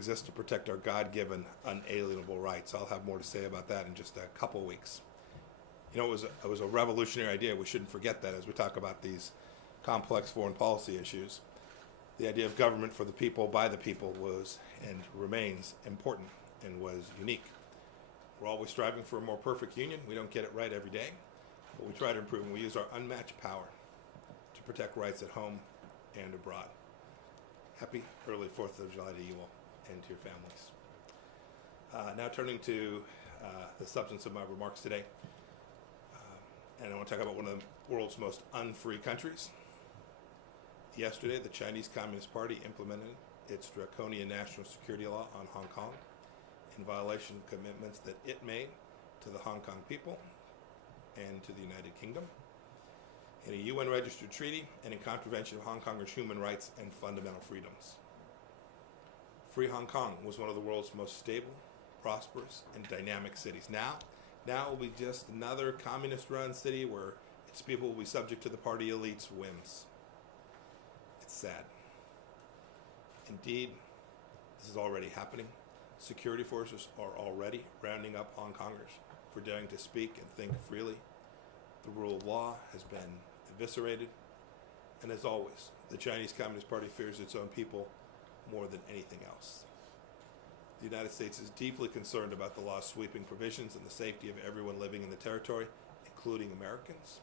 exists to protect our God-given, unalienable rights. I'll have more to say about that in just a couple weeks. You know, it was a revolutionary idea. We shouldn't forget that as we talk about these complex foreign policy issues. The idea of government for the people, by the people was and remains important and was unique. We're always striving for a more perfect union. We don't get it right every day, but we try to improve, and we use our unmatched power to protect rights at home and abroad. Happy early 4th of July to you all and to your families. Now turning to the substance of my remarks today. And I want to talk about one of the world's most unfree countries. Yesterday, the Chinese Communist Party implemented its draconian national security law on Hong Kong in violation of commitments that it made to the Hong Kong people and to the United Kingdom, in a UN-registered treaty and in contravention of Hong Kongers' human rights and fundamental freedoms. Free Hong Kong was one of the world's most stable, prosperous, and dynamic cities. Now it will be just another communist-run city where its people will be subject to the party elite's whims. It's sad. Indeed, this is already happening. Security forces are already rounding up Hong Kongers for daring to speak and think freely. The rule of law has been eviscerated. And as always, the Chinese Communist Party fears its own people more than anything else. The United States is deeply concerned about the law's sweeping provisions and the safety of everyone living in the territory, including Americans.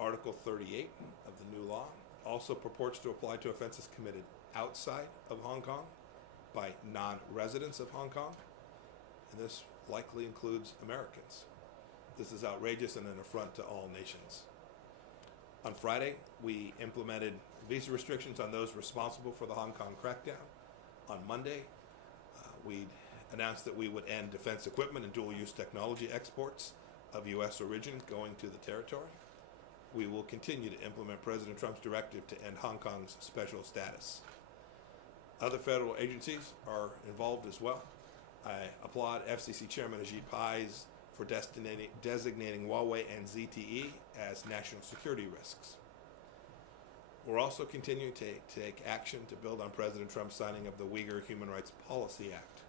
Article 38 of the new law also purports to apply to offenses committed outside of Hong Kong by non-residents of Hong Kong, and this likely includes Americans. This is outrageous and an affront to all nations. On Friday, we implemented visa restrictions on those responsible for the Hong Kong crackdown. On Monday, we announced that we would end defense equipment and dual-use technology exports of U.S. origin going to the territory. We will continue to implement President Trump's directive to end Hong Kong's special status. Other federal agencies are involved as well. I applaud FCC Chairman Ajit Pai's for designating Huawei and ZTE as national security risks. We're also continuing to take action to build on President Trump's signing of the Uyghur Human Rights Policy Act.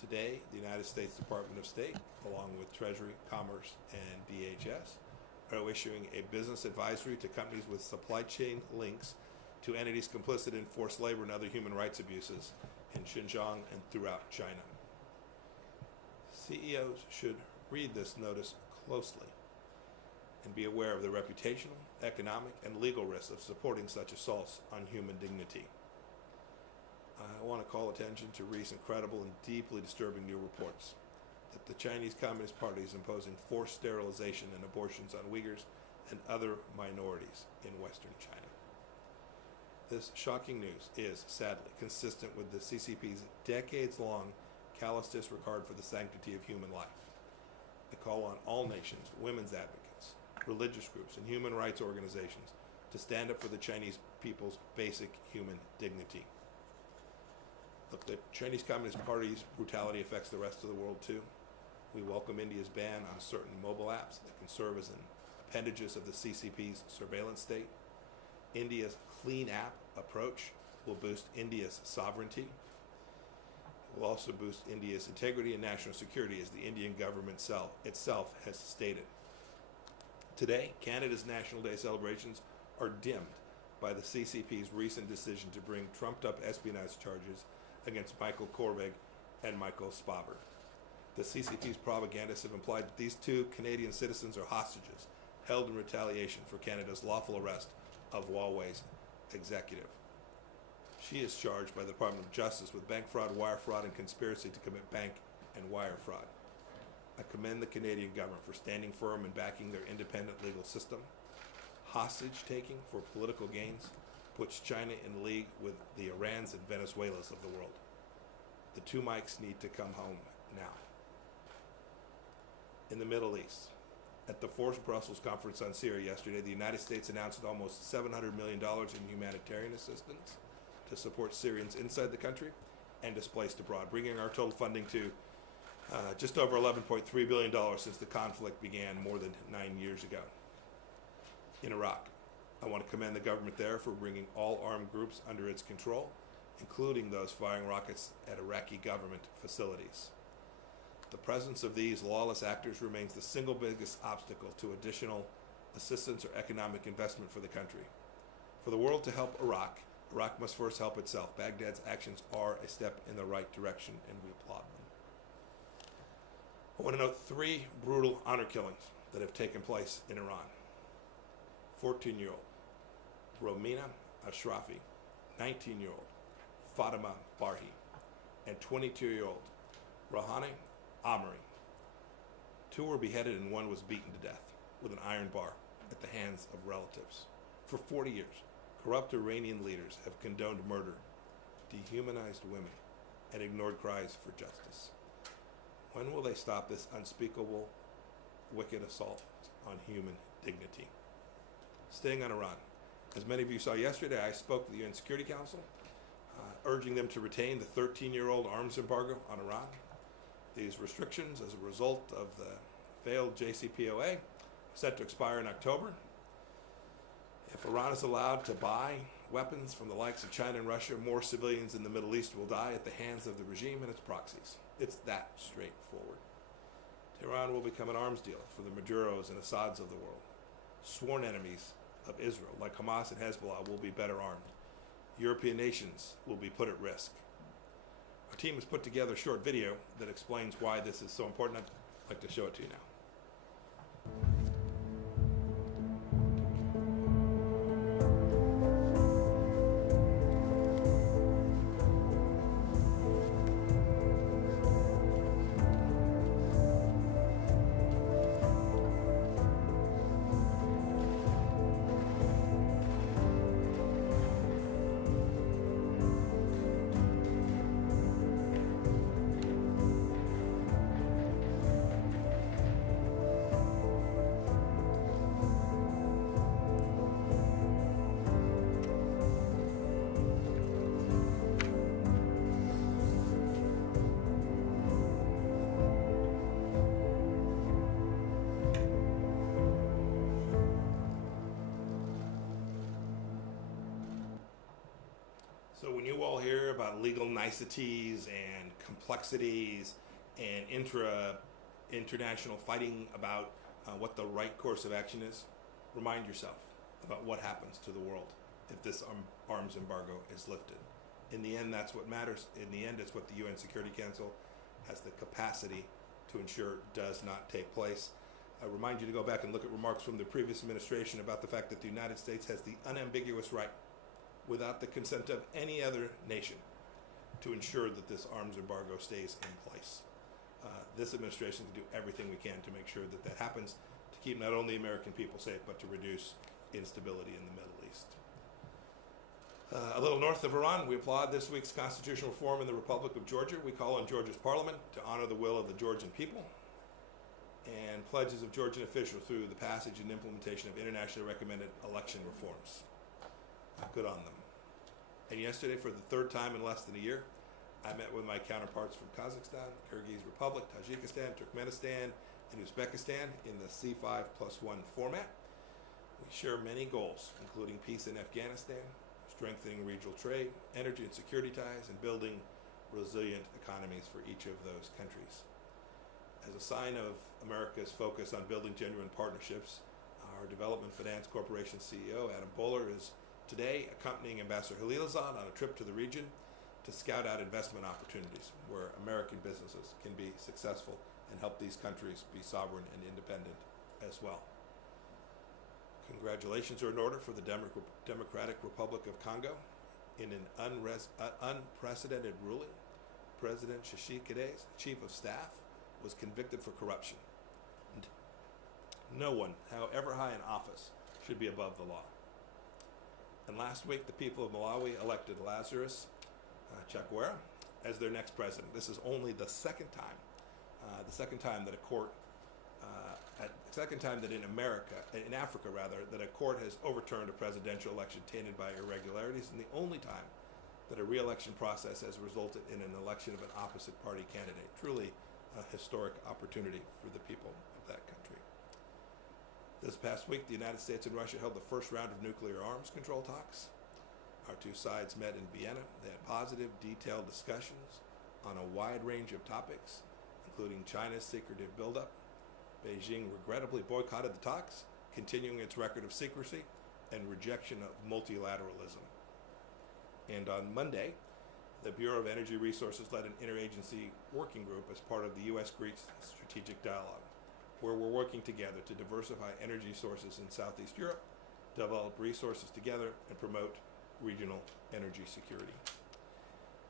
Today, the United States Department of State, along with Treasury, Commerce, and DHS, are issuing a business advisory to companies with supply chain links to entities complicit in forced labor and other human rights abuses in Xinjiang and throughout China. CEOs should read this notice closely and be aware of the reputational, economic, and legal risks of supporting such assaults on human dignity. I want to call attention to recent credible and deeply disturbing new reports that the Chinese Communist Party is imposing forced sterilization and abortions on Uyghurs and other minorities in Western China. This shocking news is, sadly, consistent with the CCP's decades-long callous disregard for the sanctity of human life. I call on all nations, women's advocates, religious groups, and human rights organizations to stand up for the Chinese people's basic human dignity. Look, the Chinese Communist Party's brutality affects the rest of the world too. We welcome India's ban on certain mobile apps that can serve as appendages of the CCP's surveillance state. India's clean app approach will boost India's sovereignty. It will also boost India's integrity and national security, as the Indian government itself has stated. Today, Canada's National Day celebrations are dimmed by the CCP's recent decision to bring trumped-up espionage charges against Michael Korvig and Michael Spavor. The CCP's propagandists have implied that these two Canadian citizens are hostages held in retaliation for Canada's lawful arrest of Huawei's executive. She is charged by the Department of Justice with bank fraud, wire fraud, and conspiracy to commit bank and wire fraud. I commend the Canadian government for standing firm and backing their independent legal system. Hostage taking for political gains puts China in league with the Irans and Venezuelas of the world. The two Mikes need to come home now. In the Middle East, at the Forced Brussels Conference on Syria yesterday, the United States announced almost $700 million in humanitarian assistance to support Syrians inside the country and displaced abroad, bringing our total funding to just over $11.3 billion since the conflict began more than 9 years ago. In Iraq, I want to commend the government there for bringing all armed groups under its control including those firing rockets at Iraqi government facilities. The presence of these lawless actors remains the single biggest obstacle to additional assistance or economic investment for the country. For the world to help Iraq, Iraq must first help itself. Baghdad's actions are a step in the right direction, and we applaud them. I want to note 3 brutal honor killings that have taken place in Iran. 14-year-old Romina Ashrafi, 19-year-old Fatima Barhi, and 22-year-old Rouhani Amri. 2 were beheaded and 1 was beaten to death with an iron bar at the hands of relatives. For 40 years, corrupt Iranian leaders have condoned murder, dehumanized women, and ignored cries for justice. When will they stop this unspeakable, wicked assault on human dignity? Staying on Iran. As many of you saw yesterday, I spoke to the UN Security Council, urging them to retain the 13-year-old arms embargo on Iran. These restrictions, as a result of the failed JCPOA, are set to expire in October. If Iran is allowed to buy weapons from the likes of China and Russia, more civilians in the Middle East will die at the hands of the regime and its proxies. It's that straightforward. Tehran will become an arms dealer for the Maduros and Assads of the world. Sworn enemies of Israel, like Hamas and Hezbollah, will be better armed. European nations will be put at risk. Our team has put together a short video that explains why this is so important. I'd like to show it to you now. So when you all hear about legal niceties and complexities and international fighting about what the right course of action is, remind yourself about what happens to the world if this arms embargo is lifted. In the end, that's what matters. In the end, it's what the UN Security Council has the capacity to ensure does not take place. I remind you to go back and look at remarks from the previous administration about the fact that the United States has the unambiguous right, without the consent of any other nation, to ensure that this arms embargo stays in place. This administration can do everything we can to make sure that that happens, to keep not only American people safe, but to reduce instability in the Middle East. A little north of Iran, we applaud this week's constitutional reform in the Republic of Georgia. We call on Georgia's parliament to honor the will of the Georgian people and pledges of Georgian officials through the passage and implementation of internationally recommended election reforms. Good on them. And yesterday, for the 3rd time in less than a year, I met with my counterparts from Kazakhstan, Kyrgyz Republic, Tajikistan, Turkmenistan, and Uzbekistan in the C5+1 format. We share many goals, including peace in Afghanistan, strengthening regional trade, energy and security ties, and building resilient economies for each of those countries. As a sign of America's focus on building genuine partnerships, our Development Finance Corporation CEO, Adam Bowler, is today accompanying Ambassador Khalilzad on a trip to the region to scout out investment opportunities where American businesses can be successful and help these countries be sovereign and independent as well. Congratulations are in order for the Democratic Republic of Congo. In an unprecedented ruling, President Tshisekedi, Chief of Staff, was convicted for corruption. And no one, however high in office, should be above the law. And last week, the people of Malawi elected Lazarus Chakwera as their next president. This is only the second time that a court, in Africa, that a court has overturned a presidential election tainted by irregularities, and the only time that a re-election process has resulted in an election of an opposite party candidate. Truly a historic opportunity for the people of that country. This past week, the United States and Russia held the first round of nuclear arms control talks. Our two sides met in Vienna. They had positive, detailed discussions on a wide range of topics, including China's secretive buildup. Beijing regrettably boycotted the talks, continuing its record of secrecy and rejection of multilateralism. And on Monday, the Bureau of Energy Resources led an interagency working group as part of the U.S.-Greece Strategic Dialogue, where we're working together to diversify energy sources in Southeast Europe, develop resources together, and promote regional energy security.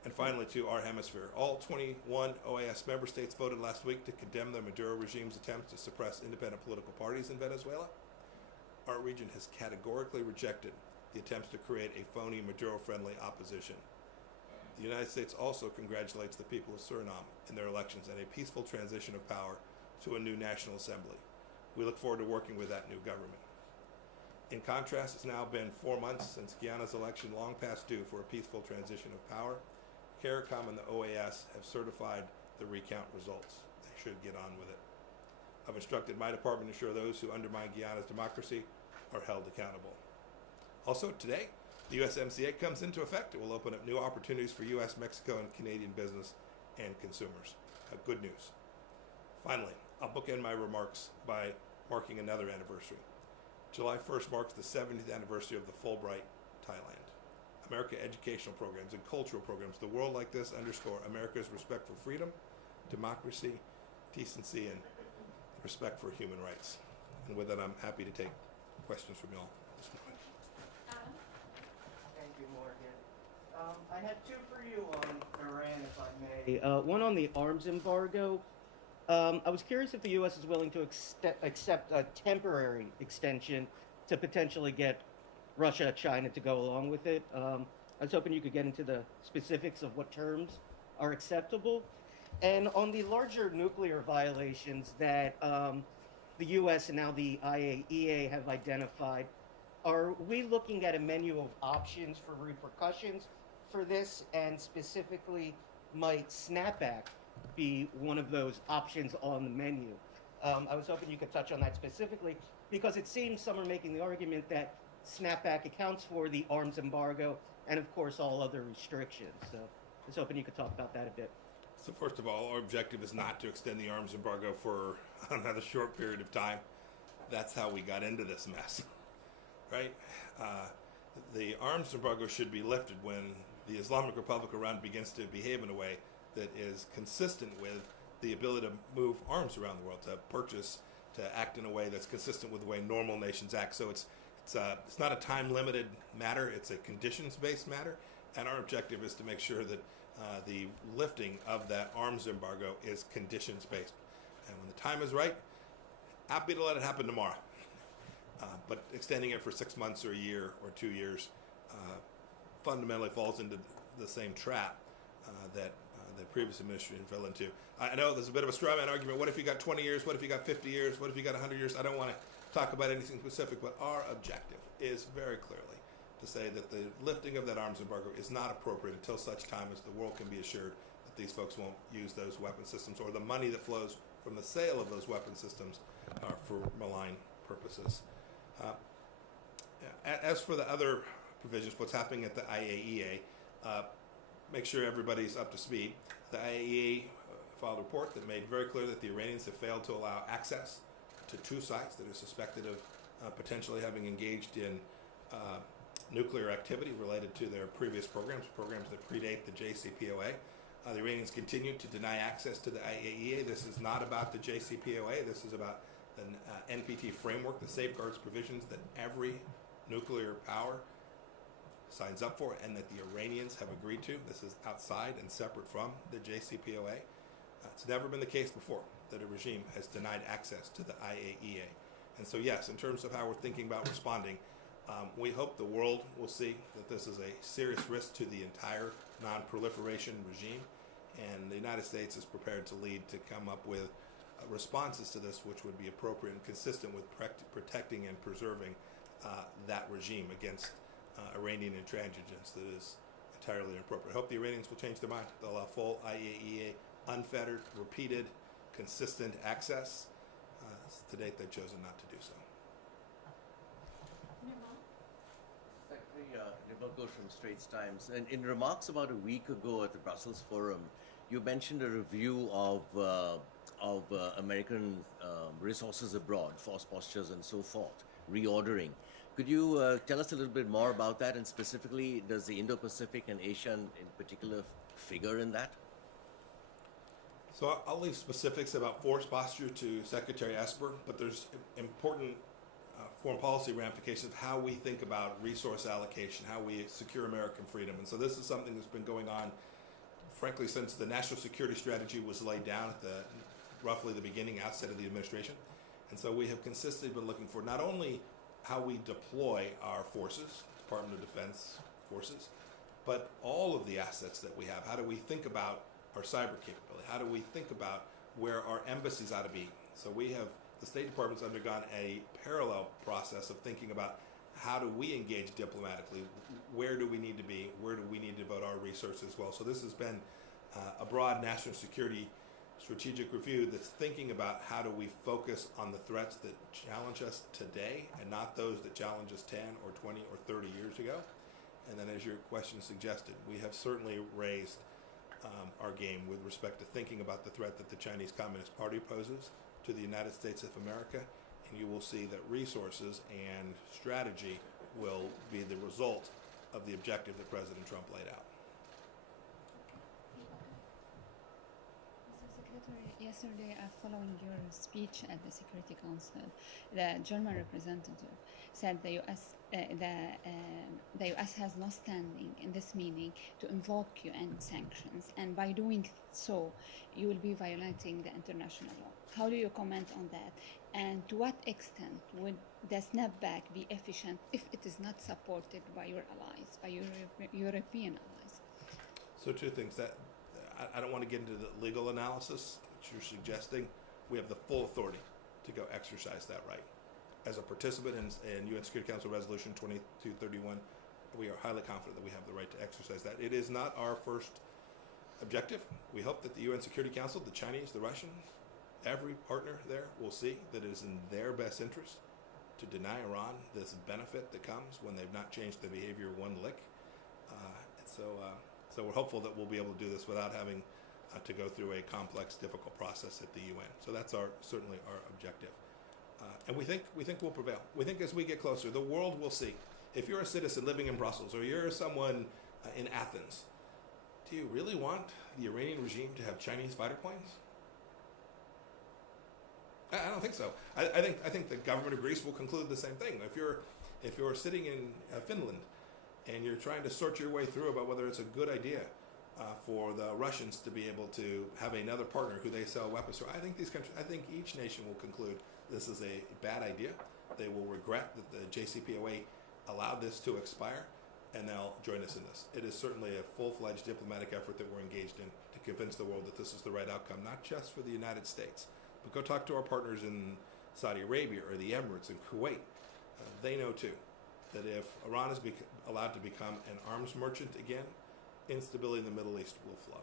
And finally, to our hemisphere, all 21 OAS member states voted last week to condemn the Maduro regime's attempts to suppress independent political parties in Venezuela. Our region has categorically rejected the attempts to create a phony Maduro-friendly opposition. The United States also congratulates the people of Suriname in their elections and a peaceful transition of power to a new National Assembly. We look forward to working with that new government. In contrast, it's now been 4 months since Guyana's election, long past due for a peaceful transition of power. CARICOM and the OAS have certified the recount results. They should get on with it. I've instructed my department to ensure those who undermine Guyana's democracy are held accountable. Also today, the USMCA comes into effect. It will open up new opportunities for U.S., Mexico, and Canadian business and consumers. Good news. Finally, I'll bookend my remarks by marking another anniversary. July 1st marks the 70th anniversary of the Fulbright, Thailand. America educational programs and cultural programs, the world like this, underscore America's respect for freedom, democracy, decency, and respect for human rights. And with that, I'm happy to take questions from you all this morning. Adam? Thank you, Morgan. I had two for you on Iran, if I may. One on the arms embargo. I was curious if the U.S. is willing to accept a temporary extension to potentially get Russia, China to go along with it. I was hoping you could get into the specifics of what terms are acceptable. And on the larger nuclear violations that the U.S. and now the IAEA have identified, are we looking at a menu of options for repercussions for this? And specifically, might snapback be one of those options on the menu? I was hoping you could touch on that specifically, because it seems some are making the argument that snapback accounts for the arms embargo and, of course, all other restrictions. So I was hoping you could talk about that a bit. So first of all, our objective is not to extend the arms embargo for another short period of time. That's how we got into this mess, right? The arms embargo should be lifted when the Islamic Republic of Iran begins to behave in a way that is consistent with the ability to move arms around the world, to purchase, to act in a way that's consistent with the way normal nations act. So it's not a time-limited matter, it's a conditions-based matter, and our objective is to make sure that the lifting of that arms embargo is conditions-based. And when the time is right, happy to let it happen tomorrow. But extending it for 6 months or a year or 2 years fundamentally falls into the same trap that the previous administration fell into. I know there's a bit of a straw man argument. What if you got 20 years? What if you got 50 years? What if you got 100 years? I don't want to talk about anything specific, but our objective is very clearly to say that the lifting of that arms embargo is not appropriate until such time as the world can be assured that these folks won't use those weapon systems, or the money that flows from the sale of those weapon systems for malign purposes. As for the other provisions, what's happening at the IAEA, make sure everybody's up to speed. The IAEA filed a report that made very clear that the Iranians have failed to allow access to 2 sites that are suspected of potentially having engaged in nuclear activity related to their previous programs that predate the JCPOA. The Iranians continue to deny access to the IAEA. This is not about the JCPOA. This is about the NPT framework, the safeguards provisions that every nuclear power signs up for and that the Iranians have agreed to. This is outside and separate from the JCPOA. It's never been the case before that a regime has denied access to the IAEA. And so yes, in terms of how we're thinking about responding, we hope the world will see that this is a serious risk to the entire non-proliferation regime, and the United States is prepared to lead to come up with responses to this which would be appropriate and consistent with protecting and preserving that regime against Iranian intransigence that is entirely inappropriate. I hope the Iranians will change their mind. They'll allow full IAEA, unfettered, repeated, consistent access. To date, they've chosen not to do so. Nirmal? The Nibal Ghosh from Straits Times. And in remarks about a week ago at the Brussels Forum, you mentioned a review of American resources abroad, force postures, and so forth, reordering. Could you tell us a little bit more about that? And specifically, does the Indo-Pacific and Asia in particular figure in that? So I'll leave specifics about force posture to Secretary Esper, but there's important foreign policy ramifications of how we think about resource allocation, how we secure American freedom. And so this is something that's been going on, frankly, since the national security strategy was laid down at roughly the beginning, outset of the administration. And so we have consistently been looking for not only how we deploy our forces, Department of Defense forces, but all of the assets that we have. How do we think about our cyber capability? How do we think about where our embassies ought to be? So the State Department's undergone a parallel process of thinking about how do we engage diplomatically, where do we need to be, where do we need to devote our resources as well. So this has been a broad national security strategic review that's thinking about how do we focus on the threats that challenge us today and not those that challenge us 10 or 20 or 30 years ago. And then as your question suggested, we have certainly raised our game with respect to thinking about the threat that the Chinese Communist Party poses to the United States of America, and you will see that resources and strategy will be the result of the objective that President Trump laid out. Mr. Secretary, yesterday, following your speech at the Security Council, the German representative said the U.S. has no standing in this meeting to invoke UN sanctions, and by doing so, you will be violating the international law. How do you comment on that? And to what extent would the snapback be efficient if it is not supported by your allies, by your European allies? So two things. That I don't want to get into the legal analysis that you're suggesting. We have the full authority to go exercise that right. As a participant in UN Security Council Resolution 2231, we are highly confident that we have the right to exercise that. It is not our first objective. We hope that the UN Security Council, the Chinese, the Russians, every partner there will see that it is in their best interest to deny Iran this benefit that comes when they've not changed their behavior one lick. So we're hopeful that we'll be able to do this without having to go through a complex, difficult process at the UN. So that's certainly our objective. And we think we'll prevail. We think as we get closer, the world will see. If you're a citizen living in Brussels or you're someone in Athens, do you really want the Iranian regime to have Chinese fighter planes? I don't think so. I think the government of Greece will conclude the same thing. If you're sitting in Finland and you're trying to sort your way through about whether it's a good idea for the Russians to be able to have another partner who they sell weapons to, I think each nation will conclude this is a bad idea. They will regret that the JCPOA allowed this to expire, and they'll join us in this. It is certainly a full-fledged diplomatic effort that we're engaged in to convince the world that this is the right outcome, not just for the United States, but go talk to our partners in Saudi Arabia or the Emirates and Kuwait. They know too that if Iran is allowed to become an arms merchant again, instability in the Middle East will flow.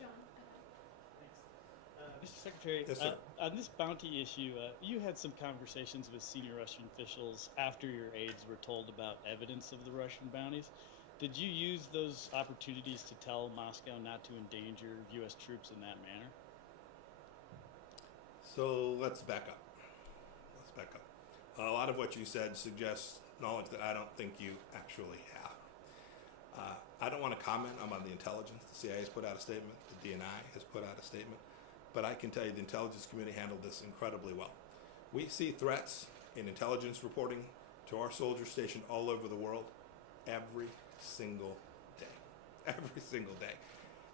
John. Mr. Secretary, Yes, sir. On this bounty issue, you had some conversations with senior Russian officials after your aides were told about evidence of the Russian bounties. Did you use those opportunities to tell Moscow not to endanger U.S. troops in that manner? So let's back up. A lot of what you said suggests knowledge that I don't think you actually have. I don't want to comment on the intelligence. The CIA has put out a statement. The DNI has put out a statement. But I can tell you the intelligence community handled this incredibly well. We see threats in intelligence reporting to our soldiers stationed all over the world every single day. Every single day.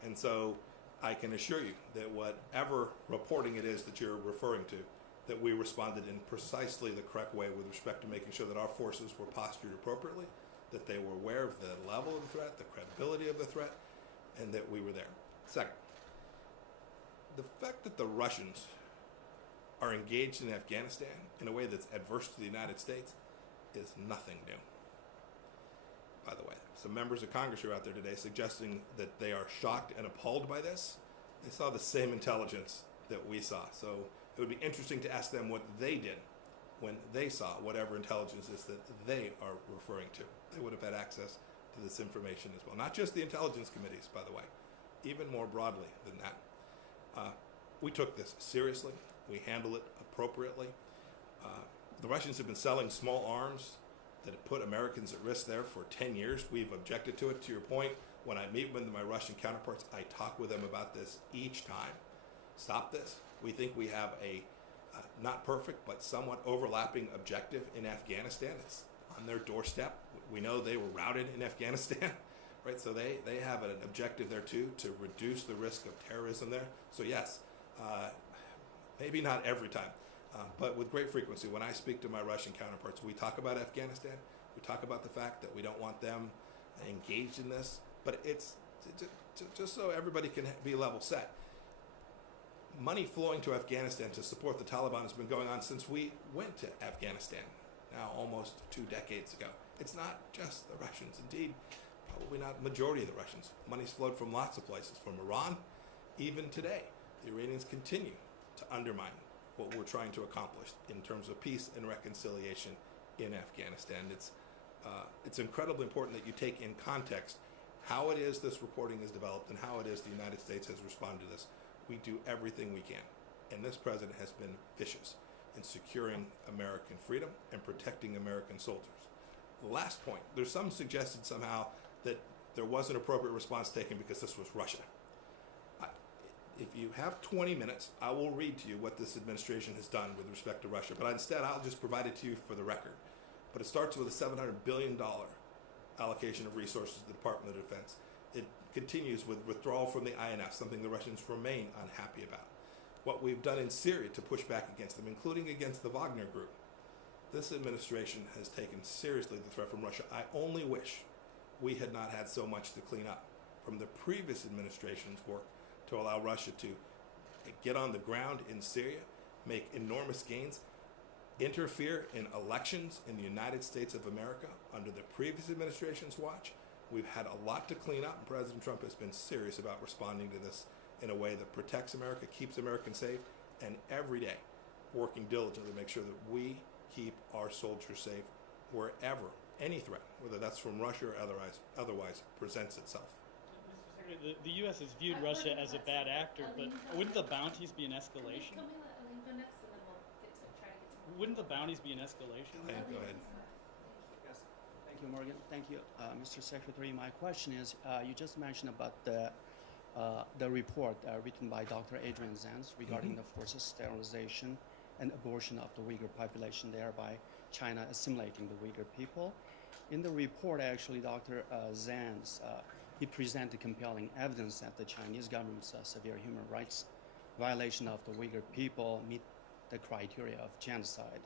And so I can assure you that whatever reporting it is that you're referring to, that we responded in precisely the correct way with respect to making sure that our forces were postured appropriately, that they were aware of the level of the threat, the credibility of the threat, and that we were there. Second, the fact that the Russians are engaged in Afghanistan in a way that's adverse to the United States is nothing new. By the way, some members of Congress are out there today suggesting that they are shocked and appalled by this. They saw the same intelligence that we saw. So it would be interesting to ask them what they did when they saw whatever intelligence is that they are referring to. They would have had access to this information as well. Not just the intelligence committees, by the way, even more broadly than that. We took this seriously. We handle it appropriately. The Russians have been selling small arms that have put Americans at risk there for 10 years. We've objected to it. To your point, when I meet with my Russian counterparts, I talk with them about this each time. Stop this. We think we have a not perfect, but somewhat overlapping objective in Afghanistan. It's on their doorstep. We know they were routed in Afghanistan, right? So they have an objective there too, to reduce the risk of terrorism there. So yes, maybe not every time, but with great frequency. When I speak to my Russian counterparts, we talk about Afghanistan. We talk about the fact that we don't want them engaged in this, but it's just so everybody can be level set. Money flowing to Afghanistan to support the Taliban has been going on since we went to Afghanistan, now almost 2 decades ago. It's not just the Russians. Indeed, probably not the majority of the Russians. Money's flowed from lots of places, from Iran. Even today, the Iranians continue to undermine what we're trying to accomplish in terms of peace and reconciliation in Afghanistan. It's incredibly important that you take in context how it is this reporting is developed and how it is the United States has responded to this. We do everything we can, and this president has been vicious in securing American freedom and protecting American soldiers. The last point, there's some suggested somehow that there was an appropriate response taken because this was Russia. If you have 20 minutes, I will read to you what this administration has done with respect to Russia, but instead I'll just provide it to you for the record. But it starts with a $700 billion allocation of resources to the Department of Defense. It continues with withdrawal from the INF, something the Russians remain unhappy about. What we've done in Syria to push back against them, including against the Wagner Group. This administration has taken seriously the threat from Russia. I only wish we had not had so much to clean up from the previous administration's work to allow Russia to get on the ground in Syria, make enormous gains, interfere in elections in the United States of America under the previous administration's watch. We've had a lot to clean up, and President Trump has been serious about responding to this in a way that protects America, keeps Americans safe, and every day working diligently to make sure that we keep our soldiers safe wherever any threat, whether that's from Russia or otherwise presents itself. Mr. Secretary, the U.S. has viewed Russia as a bad actor, but wouldn't the bounties be an escalation? Wouldn't the bounties be an escalation? Go ahead. Yes. Thank you, Morgan. Thank you, Mr. Secretary. My question is, you just mentioned about the report written by Dr. Adrian Zenz regarding the forced sterilization and abortion of the Uyghur population, thereby China assimilating the Uyghur people. In the report, actually, Dr. Zenz, he presented compelling evidence that the Chinese government's severe human rights violation of the Uyghur people meet the criteria of genocide,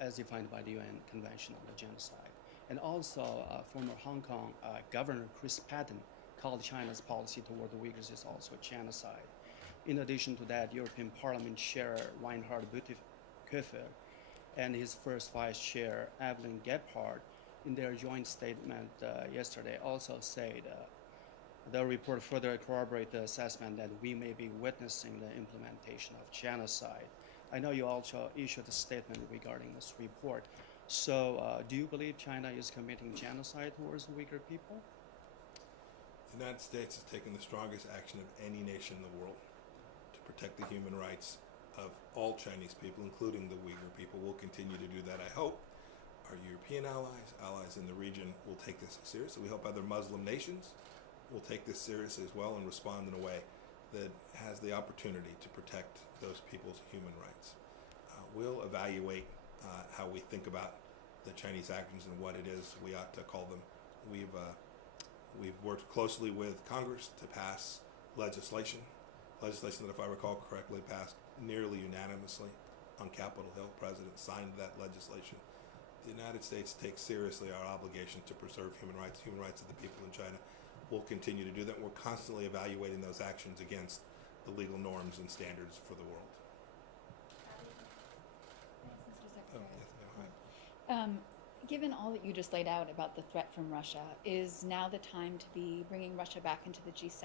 as defined by the UN Convention on the Genocide. And also, former Hong Kong Governor Chris Patten called China's policy toward the Uyghurs is also genocide. In addition to that, European Parliament Chair Reinhard Bütikofer and his first Vice Chair Evelyn Gebhardt, in their joint statement yesterday, also said the report further corroborates the assessment that we may be witnessing the implementation of genocide. I know you also issued a statement regarding this report. So, do you believe China is committing genocide towards the Uyghur people? The United States has taken the strongest action of any nation in the world to protect the human rights of all Chinese people, including the Uyghur people. We'll continue to do that, I hope. Our European allies in the region will take this seriously. We hope other Muslim nations will take this seriously as well and respond in a way that has the opportunity to protect those people's human rights. We'll evaluate how we think about the Chinese actions and what it is we ought to call them. We've worked closely with Congress to pass legislation that, if I recall correctly, passed nearly unanimously on Capitol Hill. The President signed that legislation. The United States takes seriously our obligation to preserve human rights of the people in China. We'll continue to do that. We're constantly evaluating those actions against the legal norms and standards for the world. Thanks, Mr. Oh, Secretary. yes, no, hi. Given all that you just laid out about the threat from Russia, is now the time to be bringing Russia back into the G7?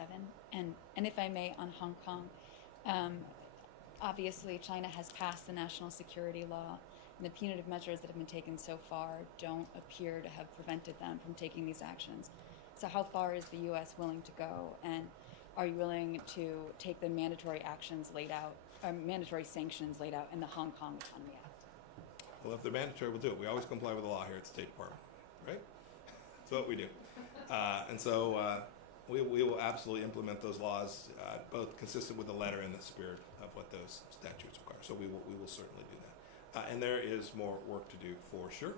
And if I may, on Hong Kong, Obviously, China has passed the national security law, and the punitive measures that have been taken so far don't appear to have prevented them from taking these actions. So, how far is the U.S. willing to go, and are you willing to take the mandatory actions laid out, mandatory sanctions laid out in the Hong Kong Economy Act? Well, if they're mandatory, we'll do it. We always comply with the law here at the State Department, right? That's what we do. We will absolutely implement those laws, both consistent with the letter and the spirit of what those statutes require. So we will certainly do that. And there is more work to do for sure.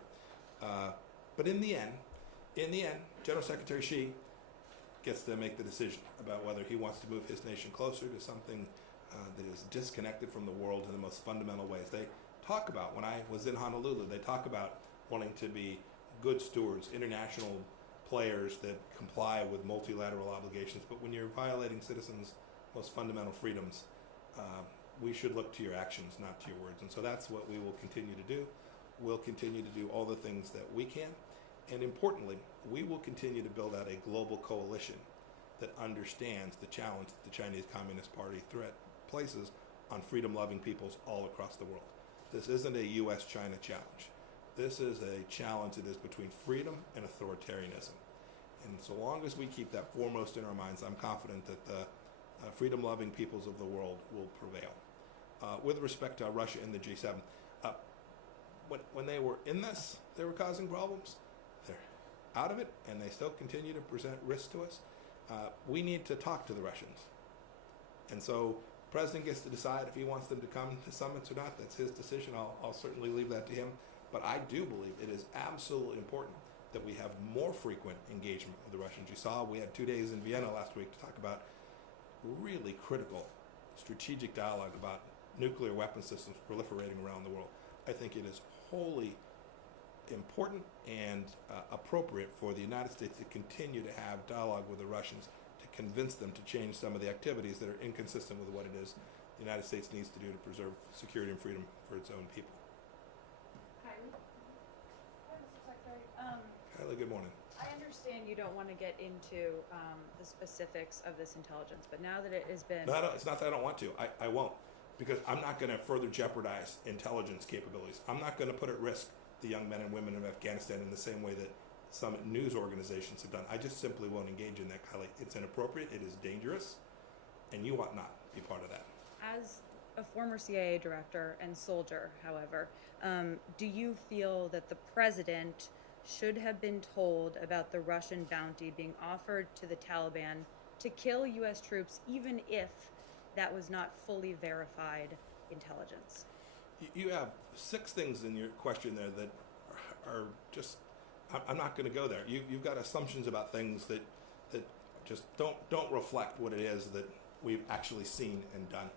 But in the end, General Secretary Xi gets to make the decision about whether he wants to move his nation closer to something that is disconnected from the world in the most fundamental ways. They talk about, when I was in Honolulu, they talk about wanting to be good stewards, international players that comply with multilateral obligations. But when you're violating citizens' most fundamental freedoms, we should look to your actions, not to your words. And so that's what we will continue to do. We'll continue to do all the things that we can. And importantly, we will continue to build out a global coalition that understands the challenge that the Chinese Communist Party threat places on freedom-loving peoples all across the world. This isn't a U.S.-China challenge. This is a challenge that is between freedom and authoritarianism. And so long as we keep that foremost in our minds, I'm confident that the freedom-loving peoples of the world will prevail. With respect to Russia and the G7, when they were in this, they were causing problems. They're out of it, and they still continue to present risk to us. We need to talk to the Russians. And so the president gets to decide if he wants them to come to summits or not. That's his decision. I'll certainly leave that to him. But I do believe it is absolutely important that we have more frequent engagement with the Russians. You saw we had 2 days in Vienna last week to talk about really critical strategic dialogue about nuclear weapon systems proliferating around the world. I think it is wholly important and appropriate for the United States to continue to have dialogue with the Russians to convince them to change some of the activities that are inconsistent with what it is the United States needs to do to preserve security and freedom for its own people. Kylie? Hi, Mr. Secretary. Kylie, good morning. I understand you don't want to get into the specifics of this intelligence, but now that it has been... No, it's not that I don't want to. I won't, because I'm not going to further jeopardize intelligence capabilities. I'm not going to put at risk the young men and women of Afghanistan in the same way that some news organizations have done. I just simply won't engage in that, Kylie. It's inappropriate, it is dangerous, and you ought not be part of that. As a former CIA director and soldier, however, do you feel that the president should have been told about the Russian bounty being offered to the Taliban to kill U.S. troops, even if that was not fully verified intelligence? You have 6 things in your question there that are just, I'm not going to go there. You've got assumptions about things that just don't reflect what it is that we've actually seen and done.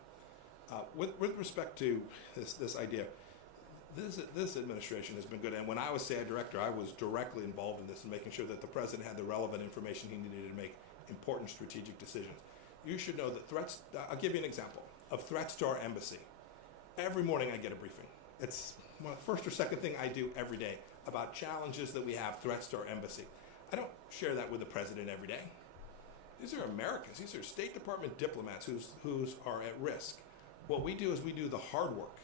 With respect to this idea, this administration has been good. And when I was CIA director, I was directly involved in this and making sure that the president had the relevant information he needed to make important strategic decisions. You should know that threats, I'll give you an example of threats to our embassy. Every morning I get a briefing. It's the first or second thing I do every day about challenges that we have, threats to our embassy. I don't share that with the president every day. These are Americans. These are State Department diplomats who are at risk. What we do is we do the hard work.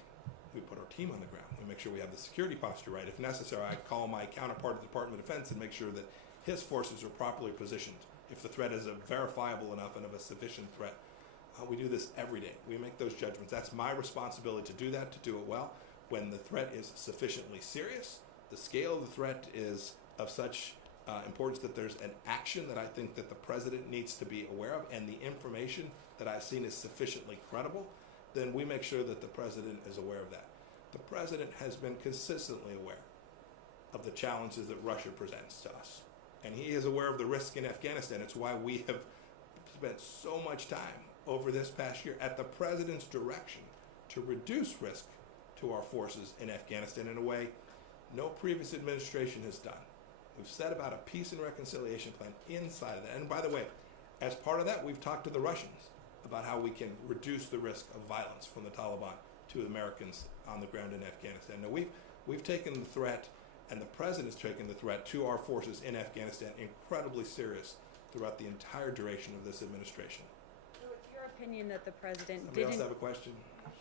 We put our team on the ground. We make sure we have the security posture right. If necessary, I call my counterpart at the Department of Defense and make sure that his forces are properly positioned. If the threat is a verifiable enough and of a sufficient threat, we do this every day. We make those judgments. That's my responsibility to do that, to do it well. When the threat is sufficiently serious, the scale of the threat is of such importance that there's an action that I think that the president needs to be aware of, and the information that I've seen is sufficiently credible, then we make sure that the president is aware of that. The president has been consistently aware of the challenges that Russia presents to us. And he is aware of the risk in Afghanistan. It's why we have spent so much time over this past year at the president's direction to reduce risk to our forces in Afghanistan in a way no previous administration has done. We've set about a peace and reconciliation plan inside of that. And by the way, as part of that, we've talked to the Russians about how we can reduce the risk of violence from the Taliban to Americans on the ground in Afghanistan. Now, we've taken the threat, and the president's taken the threat to our forces in Afghanistan incredibly serious throughout the entire duration of this administration. So it's your opinion that the president Somebody else have a question?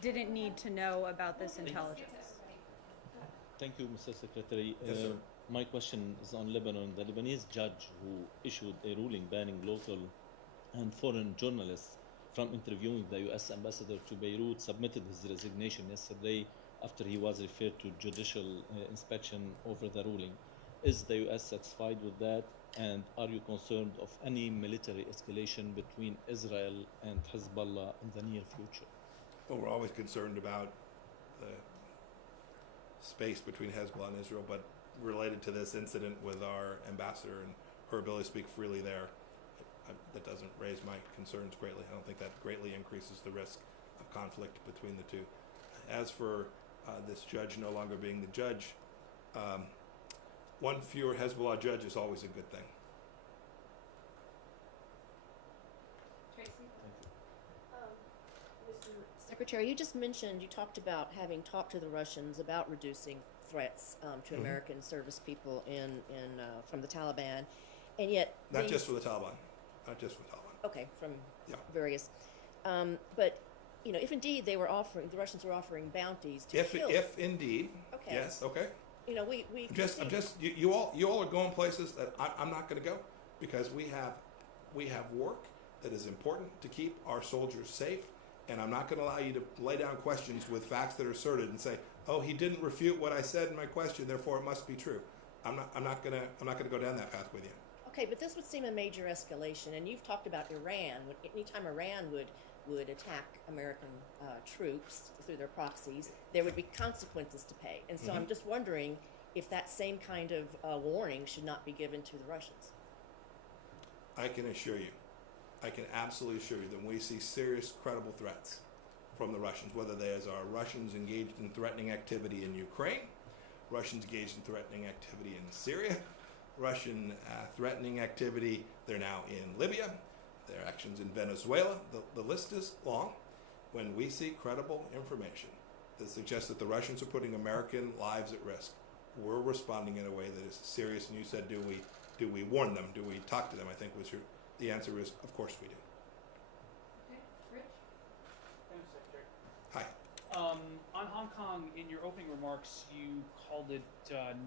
didn't need to know about this intelligence? Thank you, Mr. Secretary. Yes, sir. My question is on Lebanon. The Lebanese judge who issued a ruling banning local and foreign journalists from interviewing the U.S. ambassador to Beirut submitted his resignation yesterday after he was referred to judicial inspection over the ruling. Is the U.S. satisfied with that? And are you concerned of any military escalation between Israel and Hezbollah in the near future? Well, we're always concerned about the space between Hezbollah and Israel, but related to this incident with our ambassador and her ability to speak freely there, that doesn't raise my concerns greatly. I don't think that greatly increases the risk of conflict between the two. As for this judge no longer being the judge, one fewer Hezbollah judge is always a good thing. Mr. Secretary, you just mentioned, you talked about having talked to the Russians about reducing threats to American service people from the Taliban, and yet Not just for the Taliban. Not just for the Taliban. Okay, from Yeah. various, but you know, if indeed the Russians were offering bounties to kill, If indeed, Okay. yes, okay. you know, we I'm just you all are going places that I'm not going to go, because we have work that is important to keep our soldiers safe, and I'm not going to allow you to lay down questions with facts that are asserted and say, oh, he didn't refute what I said in my question, therefore it must be true. I'm not going to go down that path with you. Okay, but this would seem a major escalation, and you've talked about Iran. Anytime Iran would attack American troops through their proxies, there would be consequences to pay. And so I'm just wondering if that same kind of warning should not be given to the Russians. I can absolutely assure you that when we see serious, credible threats from the Russians, whether there's are Russians engaged in threatening activity in Ukraine, Russians engaged in threatening activity in Syria, Russian threatening activity, they're now in Libya, their actions in Venezuela, the list is long. When we see credible information that suggests that the Russians are putting American lives at risk, we're responding in a way that is serious. And you said, do we warn them? Do we talk to them? I think the answer is, of course we do. Okay, Rich? Thanks, Secretary. Hi. On Hong Kong, in your opening remarks, you called it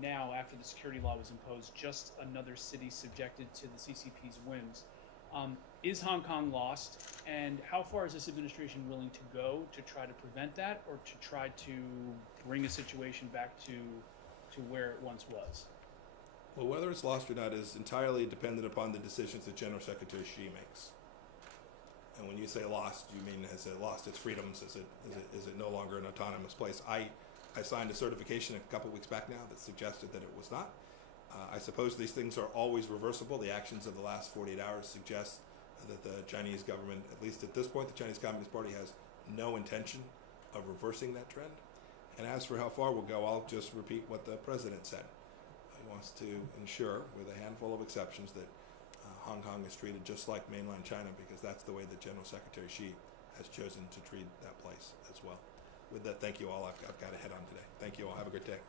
now, after the security law was imposed, just another city subjected to the CCP's whims. Is Hong Kong lost, and how far is this administration willing to go to try to prevent that, or to try to bring a situation back to where it once was? Well, whether it's lost or not is entirely dependent upon the decisions that General Secretary Xi makes. And when you say lost, you mean has it lost its freedoms? Is it no longer an autonomous place? I signed a certification a couple weeks back now that suggested that it was not. I suppose these things are always reversible. The actions of the last 48 hours suggest that the Chinese government, at least at this point, the Chinese Communist Party has no intention of reversing that trend. And as for how far we'll go, I'll just repeat what the president said. He wants to ensure, with a handful of exceptions, that Hong Kong is treated just like mainland China, because that's the way that General Secretary Xi has chosen to treat that place as well. With that, thank you all. I've got to head on today. Thank you all. Have a great day.